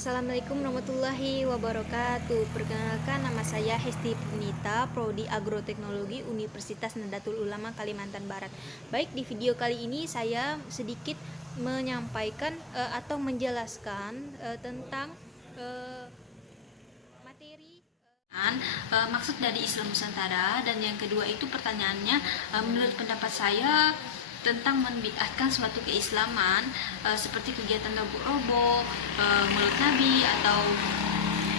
Assalamualaikum warahmatullahi wabarakatuh. Perkenalkan, nama saya Hesti Punita, Prodi Agroteknologi Universitas Nahdlatul Ulama Kalimantan Barat. Baik, di video kali ini saya sedikit menyampaikan atau menjelaskan tentang materi maksud dari Islam Nusantara, dan yang kedua itu pertanyaannya, menurut pendapat saya tentang membid'ahkan suatu keislaman seperti kegiatan robo-robo, mulut nabi atau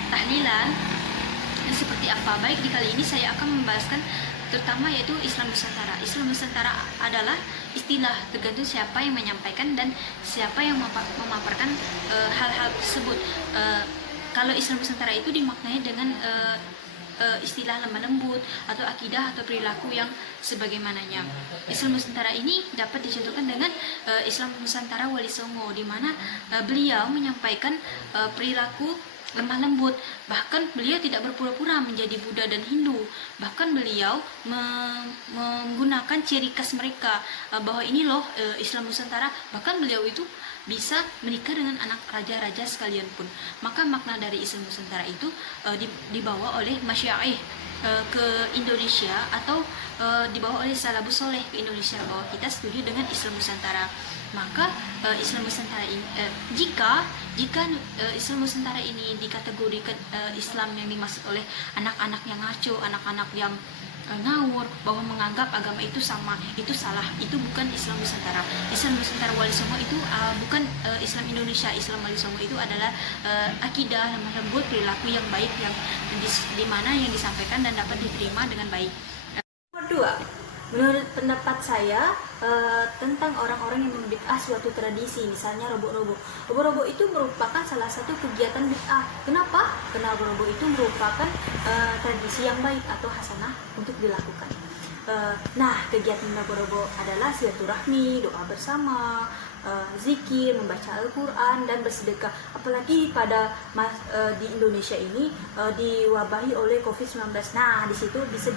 tahlilan, seperti apa. Baik, di kali ini saya akan membahaskan terutama yaitu Islam Nusantara. Islam Nusantara adalah istilah, tergantung siapa yang menyampaikan dan siapa yang memaparkan hal-hal tersebut. Kalau Islam Nusantara itu dimaknai dengan istilah lemah lembut atau akidah atau perilaku yang sebagaimananya. Islam Nusantara ini dapat dicontohkan dengan Islam Nusantara Wali Songo, di mana beliau menyampaikan perilaku lemah lembut. Bahkan beliau tidak berpura-pura menjadi Buddha dan Hindu. Bahkan beliau menggunakan ciri khas mereka, bahwa ini loh Islam Nusantara. Bahkan beliau itu bisa menikah dengan anak raja-raja sekalian pun. Maka makna dari Islam Nusantara itu dibawa oleh Masyaikh ke Indonesia, atau dibawa oleh Salafus Soleh ke Indonesia, bahwa kita setuju dengan Islam Nusantara. Maka Islam Nusantara ini, jika Islam Nusantara ini dikategorikan Islam yang dimaksud oleh anak-anak yang ngaco, anak-anak yang ngawur, bahwa menganggap agama itu sama, itu salah, itu bukan Islam Nusantara. Islam Nusantara Wali Songo itu bukan Islam Indonesia. Islam Wali Songo itu adalah akidah lemah lembut, perilaku yang baik, yang dimana yang disampaikan dan dapat diterima dengan baik. Kedua, menurut pendapat saya tentang orang-orang yang membid'ah suatu tradisi, misalnya robo-robo. Robo-robo itu merupakan salah satu kegiatan bid'ah. Kenapa? Karena robo-robo itu merupakan tradisi yang baik atau hasanah untuk dilakukan. Nah, kegiatan robo-robo adalah silaturahmi, doa bersama, zikir, membaca Al-Quran, dan bersedekah. Apalagi pada di Indonesia ini diwabahi oleh COVID-19. Nah, di situ bisa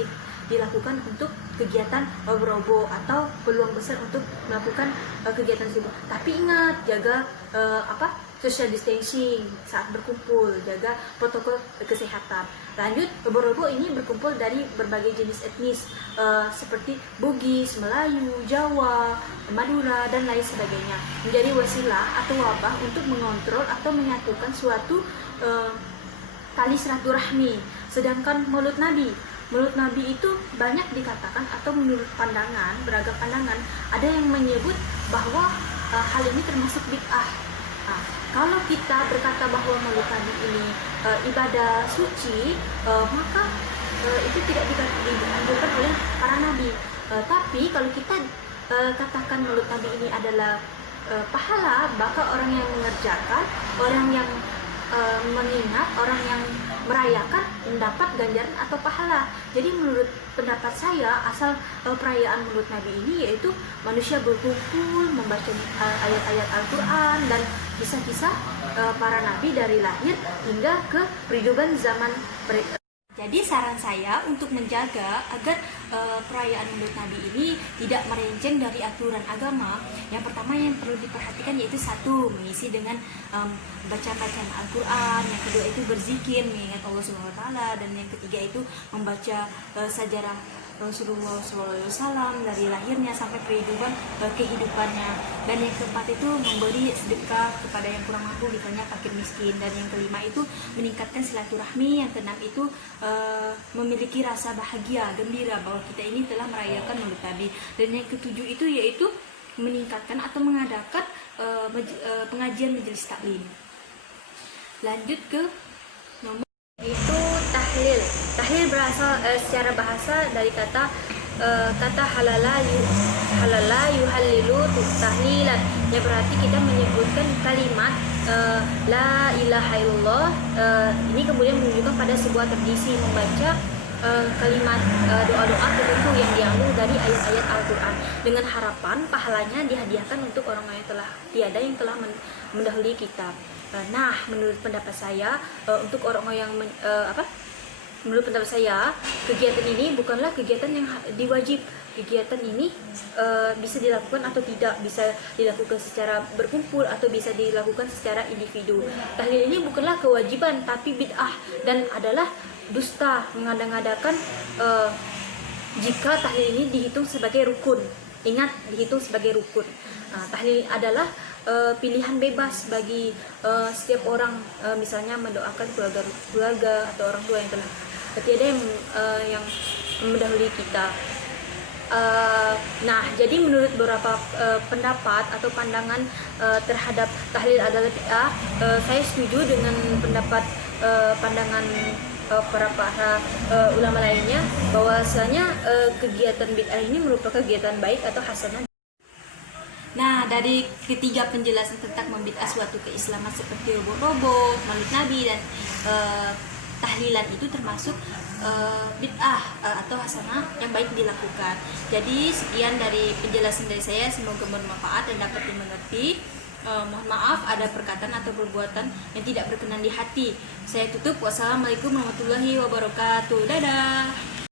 dilakukan untuk kegiatan robo-robo atau peluang besar untuk melakukan kegiatan tersebut. Tapi ingat, jaga social distancing saat berkumpul, jaga protokol kesehatan. Lanjut, robo-robo ini berkumpul dari berbagai jenis etnis seperti Bugis, Melayu, Jawa, Madura, dan lain sebagainya, menjadi wasilah atau wabah untuk mengontrol atau menyatukan suatu tali silaturahmi. Sedangkan Maulid Nabi itu banyak dikatakan, atau menurut pandangan, beragam pandangan, ada yang menyebut bahwa hal ini termasuk bid'ah. Nah, kalau kita berkata bahwa Maulid Nabi ini ibadah suci, maka itu tidak dianjurkan oleh para nabi. Tapi kalau kita katakan Maulid Nabi ini adalah pahala, maka orang yang mengerjakan, orang yang mengingat, orang yang merayakan mendapat ganjaran atau pahala. Jadi menurut pendapat saya, asal perayaan Maulid Nabi ini yaitu manusia berkumpul membaca ayat-ayat Al-Quran dan kisah-kisah para nabi dari lahir hingga ke perhidupan zaman mereka. Jadi saran saya untuk menjaga agar perayaan Maulid Nabi ini tidak melenceng dari aturan agama. Yang pertama yang perlu diperhatikan yaitu satu, mengisi dengan baca bacaan Al-Quran. Yang kedua itu berzikir, mengingat Allah Subhanahu Wa Taala. Dan yang ketiga itu membaca sejarah Rasulullah SAW dari lahirnya sampai kehidupannya. Dan yang keempat itu memberi sedekah kepada yang kurang mampu, misalnya fakir miskin. Dan yang kelima itu meningkatkan silaturahmi. Yang keenam itu memiliki rasa bahagia, gembira bahwa kita ini telah merayakan Maulid Nabi. Dan yang ketujuh itu yaitu meningkatkan atau mengadakan pengajian majelis taklim. Lanjut ke nomor itu tahlil. Tahlil berasal secara bahasa dari kata halala yuhallilu tahlilan, yang berarti kita menyebutkan kalimat la ilaha illallah. Ini kemudian menunjukkan pada sebuah tradisi membaca kalimat doa-doa tertentu yang diambil dari ayat-ayat Al-Quran, dengan harapan pahalanya dihadiahkan untuk orang-orang yang telah tiada, yang telah mendahului kita. Nah, menurut pendapat saya, untuk orang-orang yang menurut pendapat saya, kegiatan ini bukanlah kegiatan yang diwajib. Kegiatan ini bisa dilakukan atau tidak, bisa dilakukan secara berkumpul atau bisa dilakukan secara individu. Tahlil ini bukanlah kewajiban tapi bid'ah dan adalah dusta, mengada-ngadakan jika tahlil ini dihitung sebagai rukun. Ingat, dihitung sebagai rukun. Tahlil adalah pilihan bebas bagi setiap orang, misalnya mendoakan keluarga atau orang tua yang telah tiada yang mendahului kita. Nah, jadi menurut beberapa pendapat atau pandangan terhadap tahlil adalah bid'ah, saya setuju dengan pendapat pandangan para ulama lainnya, bahwasanya kegiatan bid'ah ini merupakan kegiatan baik atau hasanah. Nah, dari ketiga penjelasan tentang membid'ah suatu keislaman seperti robot-robot, maulid nabi dan tahlilan itu termasuk bid'ah atau hasanah yang baik dilakukan. Jadi sekian dari penjelasan dari saya, semoga bermanfaat dan dapat dimengerti. Mohon maaf ada perkataan atau perbuatan yang tidak berkenan di hati. Saya tutup. Wassalamualaikum warahmatullahi wabarakatuh. Dadah.